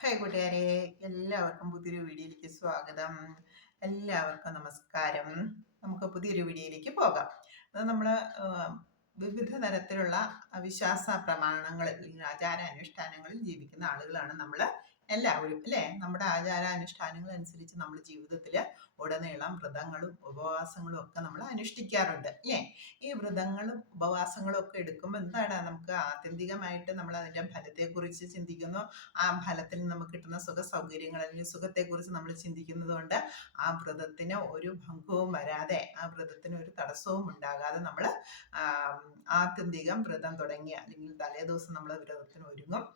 Hi കൂട്ടുകാരെ, എല്ലാവർക്കും പുതിയൊരു വീഡിയോയിലേക്ക് സ്വാഗതം. എല്ലാവർക്കും നമസ്കാരം. നമുക്ക് പുതിയൊരു വീഡിയോയിലേക്ക് പോകാം. അത് നമ്മൾ വിവിധ തരത്തിലുള്ള വിശ്വാസ പ്രമാണങ്ങളിൽ അല്ലെങ്കിൽ ആചാരാനുഷ്ഠാനങ്ങളിൽ ജീവിക്കുന്ന ആളുകളാണ് നമ്മൾ എല്ലാവരും, അല്ലേ? നമ്മുടെ ആചാരാനുഷ്ഠാനങ്ങൾ അനുസരിച്ച് നമ്മൾ ജീവിതത്തിൽ ഉടനീളം വ്രതങ്ങളും ഉപവാസങ്ങളും ഒക്കെ നമ്മൾ അനുഷ്ഠിക്കാറുണ്ട്, അല്ലേ? ഈ വ്രതങ്ങളും ഉപവാസങ്ങളും ഒക്കെ എടുക്കുമ്പോൾ എന്താണ്, നമുക്ക് ആത്യന്തികമായിട്ട് നമ്മൾ അതിൻ്റെ ഫലത്തെക്കുറിച്ച് ചിന്തിക്കുന്നു. ആ ഫലത്തിൽ നമുക്ക് കിട്ടുന്ന സുഖ സൗകര്യങ്ങൾ അല്ലെങ്കിൽ സുഖത്തെക്കുറിച്ച് നമ്മൾ ചിന്തിക്കുന്നത് കൊണ്ട് ആ വ്രതത്തിന് ഒരു ഭംഗവും വരാതെ, ആ വ്രതത്തിന് ഒരു തടസ്സവും ഉണ്ടാകാതെ നമ്മൾ ആത്യന്തികം വ്രതം തുടങ്ങിയ അല്ലെങ്കിൽ തലേ ദിവസം നമ്മൾ വ്രതത്തിന് ഒരുങ്ങും.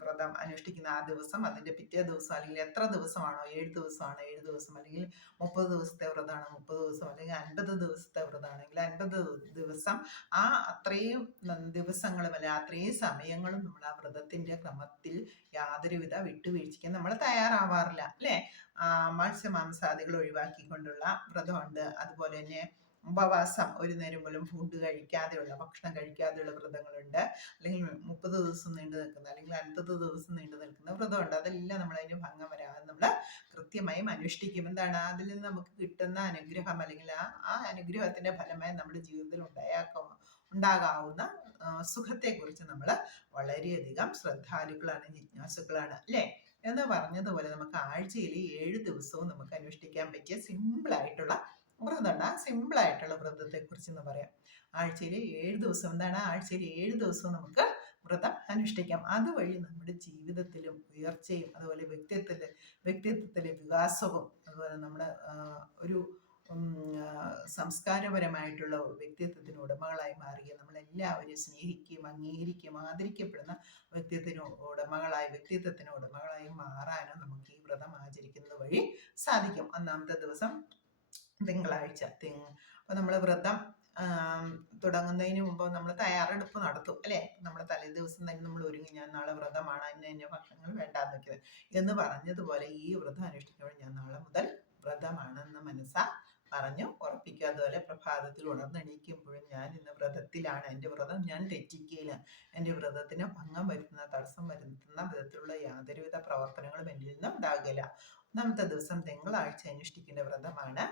വ്രതം അനുഷ്ഠിക്കുന്ന ആ ദിവസം, അതിൻ്റെ പിറ്റേ ദിവസം, അല്ലെങ്കിൽ എത്ര ദിവസമാണോ, 7 ദിവസമാണോ 7 ദിവസം, അല്ലെങ്കിൽ 30 ദിവസത്തെ വ്രതമാണ് 30 ദിവസം, അല്ലെങ്കിൽ 50 ദിവസത്തെ വ്രതമാണെങ്കിൽ 50 ദിവസം, ആ അത്രയും ദിവസങ്ങളും അല്ലെ അത്രയും സമയങ്ങളും നമ്മൾ ആ വ്രതത്തിന്റെ ക്രമത്തിൽ യാതൊരുവിധ വിട്ടുവീഴ്ചയ്ക്കും നമ്മൾ തയ്യാറാവാറില്ല, അല്ലേ? മത്സ്യമാംസാദികൾ ഒഴിവാക്കിക്കൊണ്ടുള്ള വ്രതമുണ്ട്. അതുപോലെ തന്നെ ഉപവാസം, ഒരു നേരം പോലും ഫുഡ് കഴിക്കാതെയുള്ള, ഭക്ഷണം കഴിക്കാതെയുള്ള വ്രതങ്ങളുണ്ട്. അല്ലെങ്കിൽ 30 ദിവസം നീണ്ടു നിൽക്കുന്ന, അല്ലെങ്കിൽ 50 ദിവസം നീണ്ടു നിൽക്കുന്ന വ്രതമുണ്ട്. അതെല്ലാം നമ്മൾ അതിന് ഭംഗം വരാതെ നമ്മൾ കൃത്യമായും അനുഷ്ഠിക്കും. എന്താണ് അതിൽ നിന്ന് നമുക്ക് കിട്ടുന്ന അനുഗ്രഹം, അല്ലെങ്കിൽ ആ അനുഗ്രഹത്തിന്റെ ഫലമായി നമ്മുടെ ജീവിതത്തിൽ ഉണ്ടാകാവുന്ന സുഖത്തെക്കുറിച്ച് നമ്മൾ വളരെയധികം ശ്രദ്ധാലുക്കളാണ്, ജിജ്ഞാസുക്കളാണ്, അല്ലേ? എന്ന് പറഞ്ഞതുപോലെ നമുക്ക് ആഴ്ചയിൽ 7 ദിവസവും നമുക്ക് അനുഷ്ഠിക്കാൻ പറ്റിയ സിമ്പിളായിട്ടുള്ള വ്രതമുണ്ട്. ആ സിമ്പിളായിട്ടുള്ള വ്രതത്തെക്കുറിച്ച് എന്ന് പറയാം. ആഴ്ചയിൽ 7 ദിവസം, എന്താണ് ആഴ്ചയിൽ 7 ദിവസവും നമുക്ക് വ്രതം അനുഷ്ഠിക്കാം. അതുവഴി നമ്മുടെ ജീവിതത്തിലും ഉയർച്ചയും, അതുപോലെ വ്യക്തിത്വത്തിലെ വികാസവും, അതുപോലെ നമ്മുടെ ഒരു സംസ്കാരപരമായിട്ടുള്ള വ്യക്തിത്വത്തിന് ഉടമകളായി മാറിയ, നമ്മളെല്ലാവരും സ്നേഹിക്കുകയും അംഗീകരിക്കുകയും ആദരിക്കപ്പെടുന്ന വ്യക്തിത്വത്തിന് ഉടമകളായി മാറാനും നമുക്ക് ഈ വ്രതം ആചരിക്കുന്നത് വഴി സാധിക്കും. ഒന്നാമത്തെ ദിവസം തിങ്കളാഴ്ച. അപ്പൊ നമ്മൾ വ്രതം തുടങ്ങുന്നതിന് മുമ്പ് നമ്മൾ തയ്യാറെടുപ്പ് നടത്തും, അല്ലെ? നമ്മൾ തലേ ദിവസം തന്നെ നമ്മൾ ഒരുങ്ങി, ഞാൻ നാളെ വ്രതമാണ്, അതിന് ഭക്ഷണങ്ങൾ വേണ്ടാന്ന് വെക്കുന്നത് എന്ന് പറഞ്ഞതുപോലെ ഈ വ്രതം അനുഷ്ഠിക്കുമ്പോൾ ഞാൻ നാളെ മുതൽ വ്രതമാണെന്ന് മനസ്സാ പറഞ്ഞു ഉറപ്പിക്കുക. അതുപോലെ പ്രഭാതത്തിൽ ഉണർന്നെണീക്കുമ്പോഴും ഞാൻ ഇന്ന് വ്രതത്തിലാണ്, എൻ്റെ വ്രതം ഞാൻ തെറ്റിക്കുകയില്ല, എൻ്റെ വ്രതത്തിന് ഭംഗം വരുത്തുന്ന, തടസ്സം വരുത്തുന്ന വിധത്തിലുള്ള യാതൊരുവിധ പ്രവർത്തനങ്ങളും എന്നിൽ നിന്ന് ഉണ്ടാകില്ല. ഒന്നാമത്തെ ദിവസം തിങ്കളാഴ്ച അനുഷ്ഠിക്കേണ്ട വ്രതമാണ്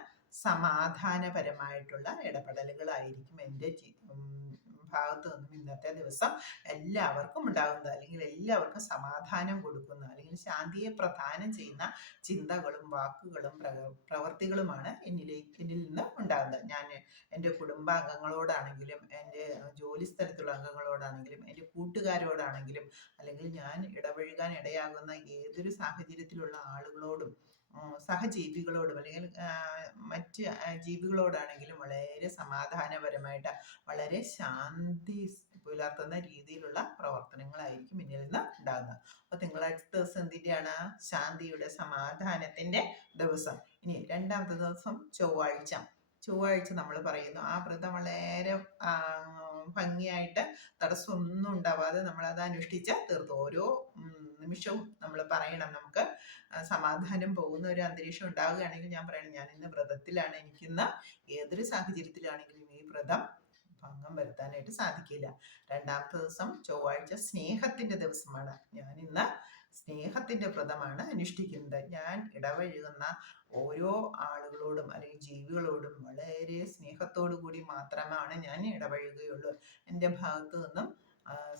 സമാധാനപരമായിട്ടുള്ള ഇടപെടലുകളായിരിക്കും എൻ്റെ ഭാഗത്തു നിന്നും ഇന്നത്തെ ദിവസം എല്ലാവർക്കും ഉണ്ടാകുന്നത്, അല്ലെങ്കിൽ എല്ലാവർക്കും സമാധാനം കൊടുക്കുന്ന, അല്ലെങ്കിൽ ശാന്തിയെ പ്രദാനം ചെയ്യുന്ന ചിന്തകളും വാക്കുകളും പ്രവർത്തികളുമാണ് എന്നിൽ നിന്ന് ഉണ്ടാകുന്നത്. ഞാൻ എൻ്റെ കുടുംബാംഗങ്ങളോടാണെങ്കിലും, എൻ്റെ ജോലി സ്ഥലത്തുള്ള അംഗങ്ങളോടാണെങ്കിലും, എൻ്റെ കൂട്ടുകാരോടാണെങ്കിലും, അല്ലെങ്കിൽ ഞാൻ ഇടപഴകാൻ ഇടയാകുന്ന ഏതൊരു സാഹചര്യത്തിലുള്ള ആളുകളോടും, സഹജീവികളോടും, അല്ലെങ്കിൽ മറ്റ് ജീവികളോടാണെങ്കിലും വളരെ സമാധാനപരമായിട്ട്, വളരെ ശാന്തി പുലർത്തുന്ന രീതിയിലുള്ള പ്രവർത്തനങ്ങളായിരിക്കും എന്നിൽ നിന്ന് ഉണ്ടാകുന്നത്. അപ്പൊ തിങ്കളാഴ്ച ദിവസം എന്തിൻ്റെയാണ്? ശാന്തിയുടെ, സമാധാനത്തിന്റെ ദിവസം. ഇനി രണ്ടാമത്തെ ദിവസം ചൊവ്വാഴ്ച നമ്മൾ പറയുന്നു ആ വ്രതം വളരെ ഭംഗിയായിട്ട് തടസ്സമൊന്നും ഉണ്ടാവാതെ നമ്മൾ അത് അനുഷ്ഠിച്ച് തീർത്തു. ഓരോ നിമിഷവും നമ്മൾ പറയണം, നമുക്ക് സമാധാനം പോകുന്ന ഒരു അന്തരീക്ഷം ഉണ്ടാവുകയാണെങ്കിൽ ഞാൻ പറയണം, ഞാൻ ഇന്ന് വ്രതത്തിലാണ്, എനിക്കിന്ന് ഏതൊരു സാഹചര്യത്തിലാണെങ്കിലും ഈ വ്രതം ഭംഗം വരുത്താനായിട്ട് സാധിക്കില്ല. രണ്ടാമത്തെ ദിവസം ചൊവ്വാഴ്ച സ്നേഹത്തിന്റെ ദിവസമാണ്. ഞാൻ ഇന്ന് സ്നേഹത്തിന്റെ വ്രതമാണ് അനുഷ്ഠിക്കുന്നത്. ഞാൻ ഇടപഴകുന്ന ഓരോ ആളുകളോടും അല്ലെങ്കിൽ ജീവികളോടും വളരെ സ്നേഹത്തോടു കൂടി മാത്രമാണ് ഞാൻ ഇടപഴകുകയുള്ളൂ. എൻ്റെ ഭാഗത്തു നിന്നും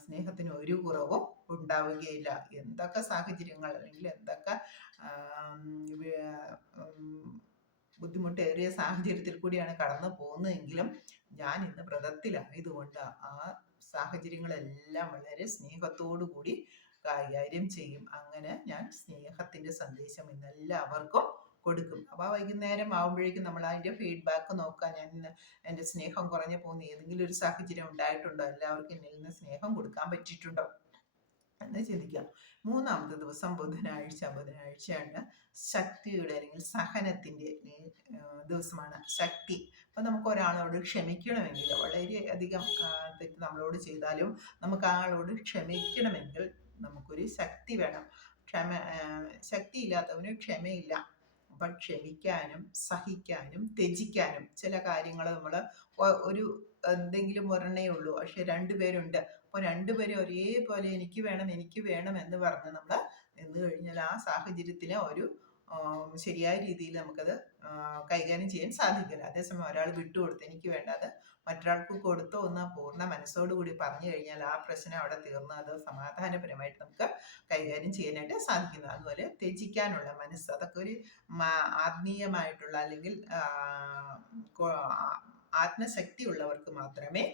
സ്നേഹത്തിന് ഒരു കുറവും ഉണ്ടാവുകയില്ല. എന്തൊക്കെ സാഹചര്യങ്ങൾ അല്ലെങ്കിൽ എന്തൊക്കെ ബുദ്ധിമുട്ടേറിയ സാഹചര്യത്തിൽ കൂടിയാണ് കടന്നു പോകുന്നതെങ്കിലും ഞാൻ ഇന്ന് വ്രതത്തിലായതുകൊണ്ട് ആ സാഹചര്യങ്ങളെല്ലാം വളരെ സ്നേഹത്തോടു കൂടി കൈകാര്യം ചെയ്യും. അങ്ങനെ ഞാൻ സ്നേഹത്തിന്റെ സന്ദേശം ഇന്ന് എല്ലാവർക്കും കൊടുക്കും. അപ്പോൾ വൈകുന്നേരം ആകുമ്പോഴേക്കും നമ്മൾ അതിൻ്റെ ഫീഡ്ബാക്ക് നോക്കുക. ഞാൻ ഇന്ന് എൻ്റെ സ്നേഹം കുറഞ്ഞു പോകുന്ന ഏതെങ്കിലും ഒരു സാഹചര്യം ഉണ്ടായിട്ടുണ്ടോ, എല്ലാവർക്കും എന്നിൽ നിന്ന് സ്നേഹം കൊടുക്കാൻ പറ്റിയിട്ടുണ്ടോ എന്ന് ചിന്തിക്കാം. മൂന്നാമത്തെ ദിവസം ബുധനാഴ്ചയാണ് ശക്തിയുടെ അല്ലെങ്കിൽ സഹനത്തിന്റെ ദിവസമാണ്. ശക്തി. അപ്പൊ നമുക്ക് ഒരാളോട് ക്ഷമിക്കണമെങ്കിൽ, വളരെയധികം തെറ്റ് നമ്മളോട് ചെയ്താലും നമുക്ക് ആ ആളോട് ക്ഷമിക്കണമെങ്കിൽ നമുക്കൊരു ശക്തി വേണം. ശക്തിയില്ലാത്തവന് ക്ഷമയില്ല. അപ്പൊ ക്ഷമിക്കാനും സഹിക്കാനും ത്യജിക്കാനും, ചില കാര്യങ്ങൾ നമ്മൾ എന്തെങ്കിലും ഒരെണ്ണേ ഉള്ളൂ, പക്ഷെ രണ്ടുപേരുണ്ട്. അപ്പോൾ രണ്ടുപേരും ഒരേപോലെ എനിക്ക് വേണം എന്ന് പറഞ്ഞ് നമ്മൾ നിന്ന് കഴിഞ്ഞാൽ ആ സാഹചര്യത്തിലെ ഒരു ശരിയായ രീതിയിൽ നമുക്കത് കൈകാര്യം ചെയ്യാൻ സാധിക്കില്ല. അതേസമയം ഒരാൾ വിട്ടുകൊടുത്ത് എനിക്ക് വേണ്ടത് മറ്റൊരാൾക്ക് കൊടുത്തോ എന്ന് പൂർണ്ണ മനസ്സോടുകൂടി പറഞ്ഞു കഴിഞ്ഞാൽ ആ പ്രശ്നം അവിടെ തീർന്ന് അത് സമാധാനപരമായിട്ട് നമുക്ക് കൈകാര്യം ചെയ്യാനായിട്ട് സാധിക്കുന്നു. അതുപോലെ ത്യജിക്കാനുള്ള മനസ്സ്, അതൊക്കെ ഒരു ആത്മീയമായിട്ടുള്ള അല്ലെങ്കിൽ ആത്മശക്തി ഉള്ളവർക്ക് മാത്രമേ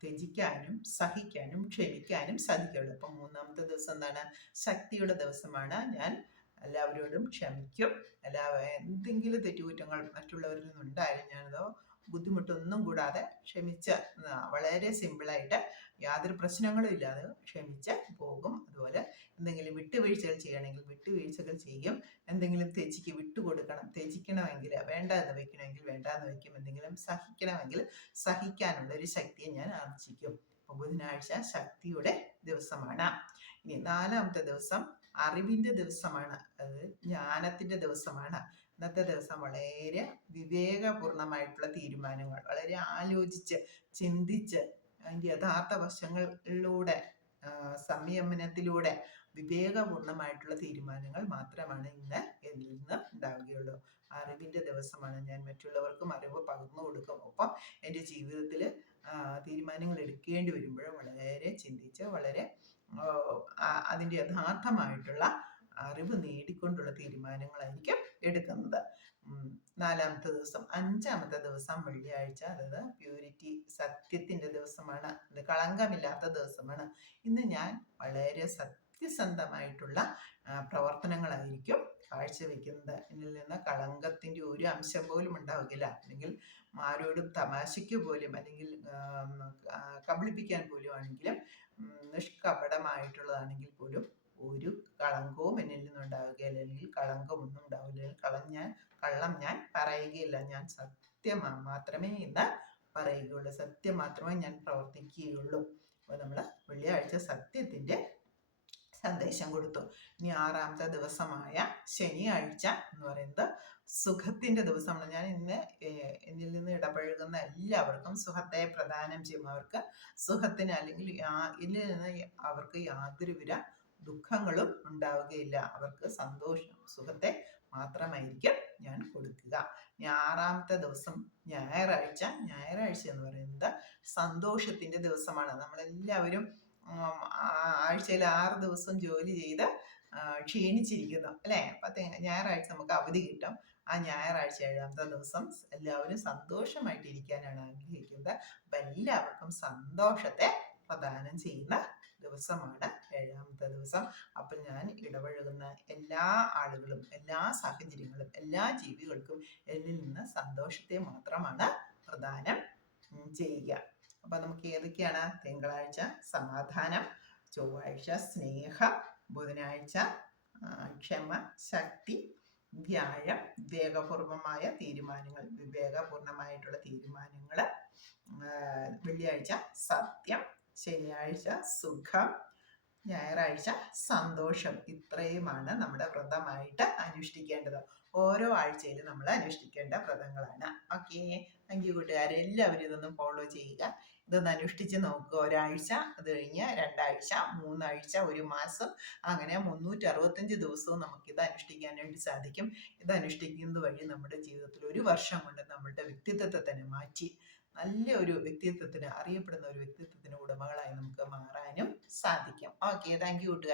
ത്യജിക്കാനും സഹിക്കാനും ക്ഷമിക്കാനും സാധിക്കുള്ളൂ. അപ്പം മൂന്നാമത്തെ ദിവസം എന്താണ്? ശക്തിയുടെ ദിവസമാണ്. ഞാൻ എല്ലാവരോടും ക്ഷമിക്കും. എന്തെങ്കിലും തെറ്റുകുറ്റങ്ങൾ മറ്റുള്ളവരിൽ നിന്നുണ്ടായാലും ഞാനതോ ബുദ്ധിമുട്ടൊന്നും കൂടാതെ ക്ഷമിച്ച് വളരെ സിമ്പിളായിട്ട് യാതൊരു പ്രശ്നങ്ങളും ഇല്ലാതെ ക്ഷമിച്ച് പോകും. അതുപോലെ എന്തെങ്കിലും വിട്ടുവീഴ്ചകൾ ചെയ്യണമെങ്കിൽ വിട്ടുവീഴ്ചകൾ ചെയ്യും. എന്തെങ്കിലും തെച്ചിക്ക് വിട്ടുകൊടുക്കണം, ത്യജിക്കണമെങ്കിൽ വേണ്ടാന്ന് വെക്കണമെങ്കിൽ വേണ്ടാന്ന് വെക്കും. എന്തെങ്കിലും സഹിക്കണമെങ്കിൽ സഹിക്കാനുള്ള ഒരു ശക്തിയെ ഞാൻ ആർജിക്കും. അപ്പോൾ ബുധനാഴ്ച ശക്തിയുടെ ദിവസമാണ്. ഇനി നാലാമത്തെ ദിവസം അറിവിന്റെ ദിവസമാണ്. അത് ജ്ഞാനത്തിന്റെ ദിവസമാണ്. ഇന്നത്തെ ദിവസം വളരെ വിവേകപൂർണമായിട്ടുള്ള തീരുമാനങ്ങൾ, വളരെ ആലോചിച്ച് ചിന്തിച്ച് അതിൻ്റെ യഥാർത്ഥ വശങ്ങളിലൂടെ സംയമനത്തിലൂടെ വിവേകപൂർണമായിട്ടുള്ള തീരുമാനങ്ങൾ മാത്രമാണ് ഇന്ന് എന്നിൽ നിന്ന് ഉണ്ടാവുകയുള്ളൂ. അറിവിന്റെ ദിവസമാണ്. ഞാൻ മറ്റുള്ളവർക്കും അറിവ് പകർന്നു കൊടുക്കും. ഒപ്പം എൻ്റെ ജീവിതത്തിൽ തീരുമാനങ്ങൾ എടുക്കേണ്ടി വരുമ്പോഴും വളരെ ചിന്തിച്ച് വളരെ അതിൻ്റെ യഥാർത്ഥമായിട്ടുള്ള അറിവ് നേടിക്കൊണ്ടുള്ള തീരുമാനങ്ങളായിരിക്കും എടുക്കുന്നത്. നാലാമത്തെ ദിവസം. അഞ്ചാമത്തെ ദിവസം വെള്ളിയാഴ്ച, അതായത് പ്യൂരിറ്റി, സത്യത്തിന്റെ ദിവസമാണ്. ഇത് കളങ്കമില്ലാത്ത ദിവസമാണ്. ഇന്ന് ഞാൻ വളരെ സത്യസന്ധമായിട്ടുള്ള പ്രവർത്തനങ്ങളായിരിക്കും കാഴ്ചവെക്കുന്നത്. എന്നിൽ നിന്ന് കളങ്കത്തിന്റെ ഒരു അംശം പോലും ഉണ്ടാവുകയില്ല. അല്ലെങ്കിൽ ആരോടും തമാശയ്ക്ക് പോലും അല്ലെങ്കിൽ കബളിപ്പിക്കാൻ പോലും ആണെങ്കിലും നിഷ്കപടമായിട്ടുള്ളതാണെങ്കിൽ പോലും ഒരു കളങ്കവും എന്നിൽ നിന്നുണ്ടാവുകയില്ല. അല്ലെങ്കിൽ കളങ്കമൊന്നും ഉണ്ടാവില്ല. കള്ളം ഞാൻ പറയുകയില്ല. ഞാൻ സത്യം മാത്രമേ ഇന്ന് പറയുകയുള്ളൂ. സത്യം മാത്രമേ ഞാൻ പ്രവർത്തിക്കുകയുള്ളൂ. അപ്പോൾ നമ്മൾ വെള്ളിയാഴ്ച സത്യത്തിന്റെ സന്ദേശം കൊടുത്തു. ഇനി ആറാമത്തെ ദിവസമായ ശനിയാഴ്ച എന്ന് പറയുന്നത് സുഖത്തിന്റെ ദിവസമാണ്. ഞാൻ ഇന്ന് എന്നിൽ നിന്ന് ഇടപഴകുന്ന എല്ലാവർക്കും സുഖത്തെ പ്രദാനം ചെയ്യും. അവർക്ക് സുഖത്തിന് അല്ലെങ്കിൽ ഇതിൽ നിന്ന് അവർക്ക് യാതൊരുവിധ ദുഃഖങ്ങളും ഉണ്ടാവുകയില്ല. അവർക്ക് സന്തോഷം, സുഖത്തെ മാത്രമായിരിക്കും ഞാൻ കൊടുക്കുക. ഇനി ആറാമത്തെ ദിവസം ഞായറാഴ്ച. ഞായറാഴ്ച എന്ന് പറയുന്നത് സന്തോഷത്തിന്റെ ദിവസമാണ്. നമ്മളെല്ലാവരും ആഴ്ചയിൽ 6 ദിവസം ജോലി ചെയ്ത് ക്ഷീണിച്ചിരിക്കുന്നു അല്ലേ? ഞായറാഴ്ച നമുക്ക് അവധി കിട്ടും. ആ ഞായറാഴ്ച 7ാമത്തെ ദിവസം എല്ലാവരും സന്തോഷമായിട്ടിരിക്കാനാണ് ആഗ്രഹിക്കുന്നത്. അപ്പം എല്ലാവർക്കും സന്തോഷത്തെ പ്രദാനം ചെയ്യുന്ന ദിവസമാണ് 7ാമത്തെ ദിവസം. അപ്പം ഞാൻ ഇടപഴകുന്ന എല്ലാ ആളുകളും, എല്ലാ സാഹചര്യങ്ങളും, എല്ലാ ജീവികൾക്കും എന്നിൽ നിന്ന് സന്തോഷത്തെ മാത്രമാണ് പ്രദാനം ചെയ്യുക. അപ്പൊ നമുക്ക് ഏതൊക്കെയാണ്? തിങ്കളാഴ്ച സമാധാനം, ചൊവ്വാഴ്ച സ്നേഹം, ബുധനാഴ്ച ക്ഷമ, ശക്തി, വ്യാഴം വിവേകപൂർവമായ തീരുമാനങ്ങൾ, വിവേകപൂർണമായിട്ടുള്ള തീരുമാനങ്ങൾ, വെള്ളിയാഴ്ച സത്യം, ശനിയാഴ്ച സുഖം, ഞായറാഴ്ച സന്തോഷം. ഇത്രയുമാണ് നമ്മുടെ വ്രതമായിട്ട് അനുഷ്ഠിക്കേണ്ടത്. ഓരോ ആഴ്ചയിലും നമ്മൾ അനുഷ്ഠിക്കേണ്ട വ്രതങ്ങളാണ്. ഓക്കെ, താങ്ക് യു കൂട്ടുകാരെ. എല്ലാവരും ഇതൊന്ന് ഫോളോ ചെയ്യുക. ഇതൊന്ന് അനുഷ്ഠിച്ച് നോക്കുക. ഒരാഴ്ച, അത് കഴിഞ്ഞ് 2 ആഴ്ച, 3 ആഴ്ച, 1 മാസം, അങ്ങനെ 365 ദിവസവും നമുക്കിത് അനുഷ്ഠിക്കാനായിട്ട് സാധിക്കും. ഇത് അനുഷ്ഠിക്കുന്നത് വഴി നമ്മുടെ ജീവിതത്തിൽ 1 വർഷം കൊണ്ട് നമ്മുടെ വ്യക്തിത്വത്തെ തന്നെ മാറ്റി നല്ല ഒരു വ്യക്തിത്വത്തിന്, അറിയപ്പെടുന്ന ഒരു വ്യക്തിത്വത്തിന് ഉടമകളായി നമുക്ക് മാറാനും സാധിക്കും. ഓക്കെ, താങ്ക് യു കൂട്ടുകാരെ.